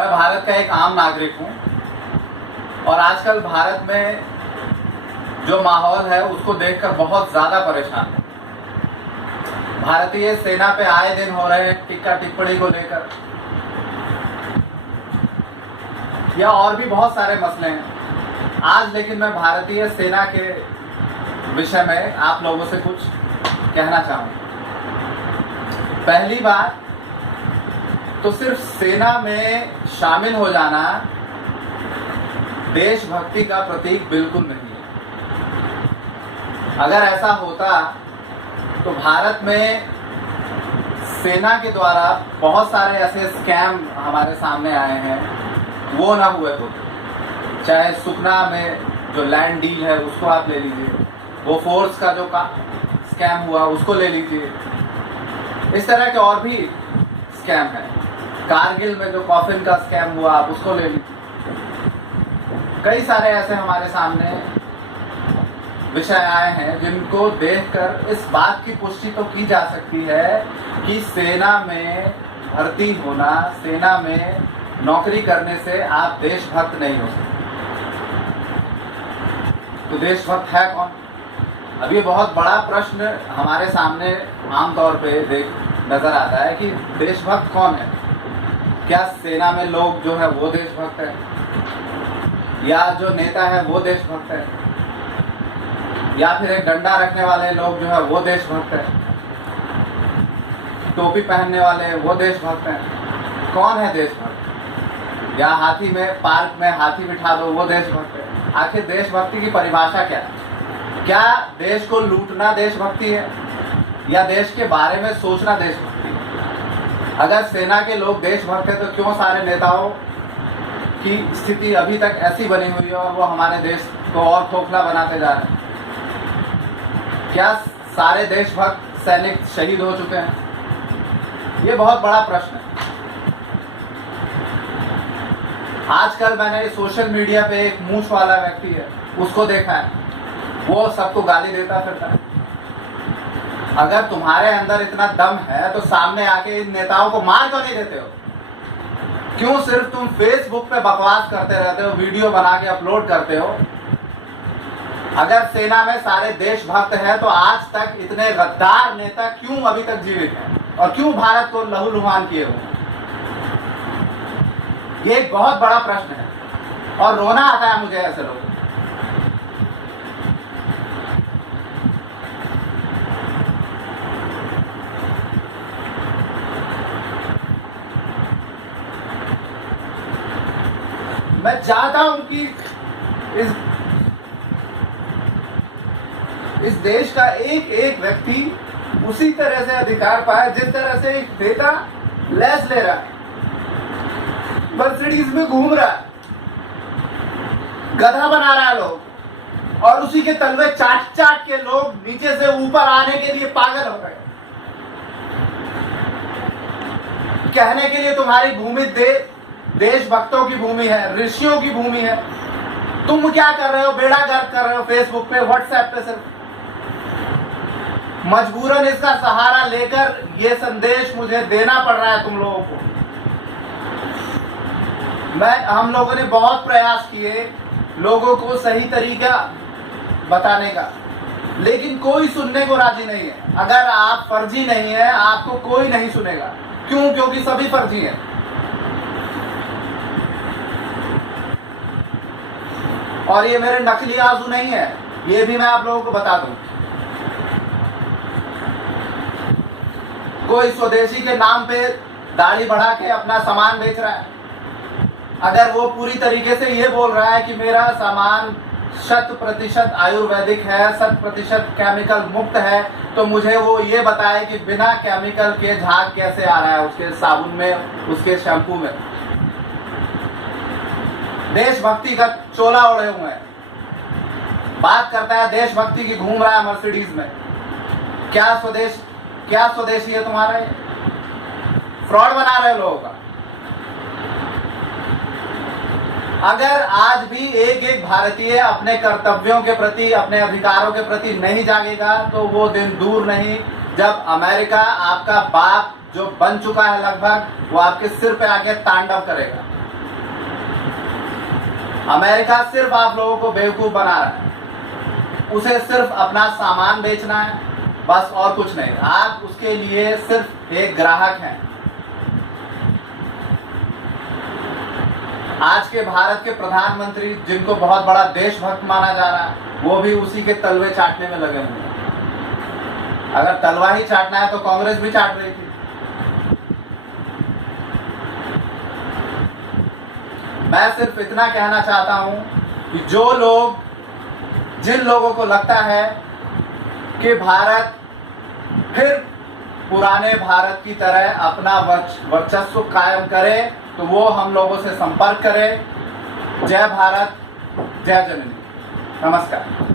मैं भारत का एक आम नागरिक हूँ और आजकल भारत में जो माहौल है उसको देखकर बहुत ज़्यादा परेशान हूँ। भारतीय सेना पे आए दिन हो रहे हैं टिक्का टिप्पणी को लेकर, या और भी बहुत सारे मसले हैं। आज लेकिन मैं भारतीय सेना के विषय में आप लोगों से कुछ कहना चाहूँगा। पहली बात तो सिर्फ सेना में शामिल हो जाना देशभक्ति का प्रतीक बिल्कुल नहीं है। अगर ऐसा होता तो भारत में सेना के द्वारा बहुत सारे ऐसे स्कैम हमारे सामने आए हैं, वो ना हुए होते। चाहे सुखना में जो लैंड डील है उसको आप ले लीजिए, वो फोर्स का जो स्कैम हुआ उसको ले लीजिए, इस तरह के और भी स्कैम है। कारगिल में जो कॉफिन का स्कैम हुआ आप उसको ले लीजिए। कई सारे ऐसे हमारे सामने विषय आए हैं जिनको देखकर इस बात की पुष्टि तो की जा सकती है कि सेना में भर्ती होना, सेना में नौकरी करने से आप देशभक्त नहीं हो सकते। तो देशभक्त है कौन? अब ये बहुत बड़ा प्रश्न हमारे सामने आमतौर पे नजर आता है कि देशभक्त कौन है। क्या सेना में लोग जो है वो देशभक्त है, या जो नेता है वो देशभक्त है, या फिर एक डंडा रखने वाले लोग जो है वो देशभक्त है, टोपी पहनने वाले वो देशभक्त हैं? कौन है देशभक्त? या हाथी में पार्क में हाथी बिठा दो वो देशभक्त है? आखिर देशभक्ति की परिभाषा क्या है? क्या देश को लूटना देशभक्ति है, या देश के बारे में सोचना देशभक्ति है? अगर सेना के लोग देशभक्त हैं तो क्यों सारे नेताओं की स्थिति अभी तक ऐसी बनी हुई है और वो हमारे देश को और खोखला बनाते जा रहे हैं? क्या सारे देशभक्त सैनिक शहीद हो चुके हैं? ये बहुत बड़ा प्रश्न है। आजकल मैंने सोशल मीडिया पे एक मूंछ वाला व्यक्ति है उसको देखा है, वो सबको गाली देता फिरता है। अगर तुम्हारे अंदर इतना दम है तो सामने आके इन नेताओं को मार क्यों नहीं देते हो? क्यों सिर्फ तुम फेसबुक पे बकवास करते रहते हो, वीडियो बना के अपलोड करते हो? अगर सेना में सारे देशभक्त हैं तो आज तक इतने गद्दार नेता क्यों अभी तक जीवित हैं और क्यों भारत को लहूलुहान किए हुए? ये एक बहुत बड़ा प्रश्न है और रोना आता है मुझे ऐसे लोग। मैं चाहता हूं कि इस देश का एक एक व्यक्ति उसी तरह से अधिकार पाए जिस तरह से एक नेता लैस ले रहा है, मर्सिडीज में घूम रहा है, गधा बना रहा है लोग, और उसी के तलवे चाट चाट के लोग नीचे से ऊपर आने के लिए पागल हो गए। कहने के लिए तुम्हारी भूमि देशभक्तों की भूमि है, ऋषियों की भूमि है। तुम क्या कर रहे हो? बेड़ा गर्क कर रहे हो फेसबुक पे, व्हाट्सएप पे। सिर्फ मजबूरन इसका सहारा लेकर ये संदेश मुझे देना पड़ रहा है तुम लोगों को। हम लोगों ने बहुत प्रयास किए लोगों को सही तरीका बताने का, लेकिन कोई सुनने को राजी नहीं है। अगर आप फर्जी नहीं है आपको कोई नहीं सुनेगा। क्यों? क्योंकि सभी फर्जी हैं। और ये मेरे नकली आंसू नहीं है, ये भी मैं आप लोगों को बता दूं। कोई स्वदेशी के नाम पे दाढ़ी बढ़ा के अपना सामान बेच रहा है। अगर वो पूरी तरीके से ये बोल रहा है कि मेरा सामान 100% आयुर्वेदिक है, 100% केमिकल मुक्त है, तो मुझे वो ये बताए कि बिना केमिकल के झाग कैसे आ रहा है उसके साबुन में, उसके शैम्पू में। देशभक्ति का चोला ओढ़े हुए हैं, बात करता है देशभक्ति की, घूम रहा है मर्सिडीज में। क्या स्वदेशी है तुम्हारा? ये फ्रॉड बना रहे हो लोगों का। अगर आज भी एक एक भारतीय अपने कर्तव्यों के प्रति, अपने अधिकारों के प्रति नहीं जागेगा तो वो दिन दूर नहीं जब अमेरिका आपका बाप जो बन चुका है लगभग, वो आपके सिर पे आके तांडव करेगा। अमेरिका सिर्फ आप लोगों को बेवकूफ बना रहा है, उसे सिर्फ अपना सामान बेचना है, बस और कुछ नहीं। आप उसके लिए सिर्फ एक ग्राहक हैं। आज के भारत के प्रधानमंत्री, जिनको बहुत बड़ा देशभक्त माना जा रहा है, वो भी उसी के तलवे चाटने में लगे हुए हैं। अगर तलवा ही चाटना है तो कांग्रेस भी चाट रही थी। मैं सिर्फ इतना कहना चाहता हूं कि जिन लोगों को लगता है कि भारत फिर पुराने भारत की तरह अपना वर्चस्व कायम करे, तो वो हम लोगों से संपर्क करें। जय भारत, जय जननी। नमस्कार।